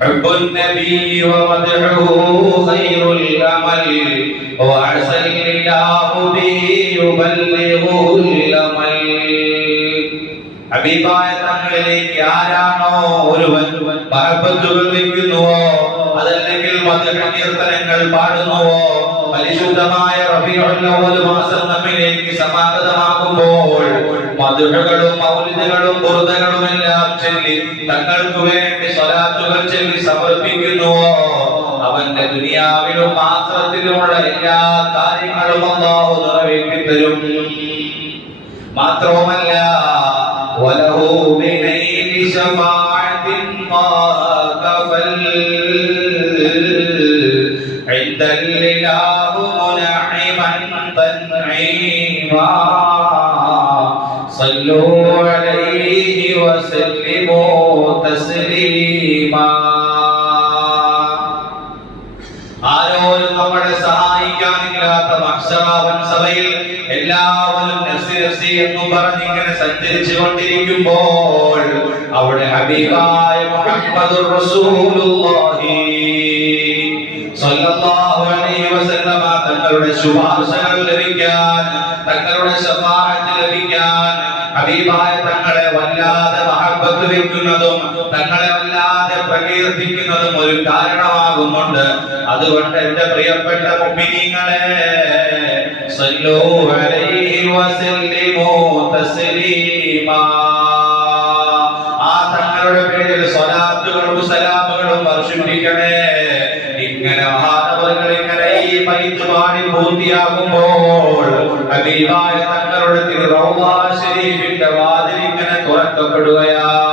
حب النبي ومدحه خير الأمل وعسى الإله به يبلغه الأمل. ഹബീബായ തങ്ങളിലേക്ക് ആരാണോ ഒരുവൻ മഹബത്തുകൾ വെക്കുന്നുവോ, അതല്ലെങ്കിൽ മദ്ഹ് പാടുന്നുവോ, പരിശുദ്ധമായ റബീഉൽ അവ്വൽ മാസം നമ്മിലേക്ക് സമാഗതമാകുമ്പോൾ മദ്ഹുകളും മൗലിദുകളും ബുർദകളും എല്ലാം ചൊല്ലി തങ്ങൾക്ക് വേണ്ടി സ്വലാത്തുകൾ ചൊല്ലി സമർപ്പിക്കുന്നുവോ, അവന്റെ ദുനിയാവിലും ആഖിറത്തിലുമുള്ള എല്ലാ കാര്യങ്ങളും അല്ലാഹു നിറവേറ്റി തരും. മാത്രവുമല്ല وله بنيل شفاعة طاقفل عند الإله منعما تنعيما صلوا عليه وسلموا تسليما. ആരോരും നമ്മളെ സഹായിക്കാനില്ലാത്ത മഹ്ശറാവൻ സഭയിൽ എല്ലാവരും നഫ്സി നഫ്സി എന്ന് പറഞ്ഞിങ്ങനെ സഞ്ചരിച്ചു കൊണ്ടിരിക്കുമ്പോൾ അവിടെ ഹബീബായ മുഹമ്മദുർ റസൂലുള്ളാഹി സ്വല്ലല്ലാഹു അലൈഹി വസല്ലമ തങ്ങളുടെ ശുപാർശകൾ ലഭിക്കാൻ, തങ്ങളുടെ ശഫാഅത്ത് ലഭിക്കാൻ, ഹബീബായ തങ്ങളെ വല്ലാതെ മഹബ്ബത്ത് വെക്കുന്നതും തങ്ങളെ വല്ലാതെ പ്രകീർത്തിക്കുന്നതും ഒരു കാരണമാകുന്നുണ്ട്. അതുകൊണ്ട് എന്റെ പ്രിയപ്പെട്ട മുഅ്മിനീങ്ങളെ, സല്ലൂ അലൈഹി വസല്ലിമൂ തസ്ലീമാ, ആ തങ്ങളുടെ പേരിൽ സ്വലാത്തുകളും സലാമുകളും വർഷിപ്പിക്കണേ. ഇങ്ങനെ മഹാനവറുകൾ ഇങ്ങനെ ഈ ബൈത്ത് പാടി പൂർത്തിയാകുമ്പോൾ ഹബീബായ തങ്ങളുടെ തിരു റൗള ശരീഫിന്റെ വാതിൽ ഇങ്ങനെ തുറക്കപ്പെടുകയാണ്.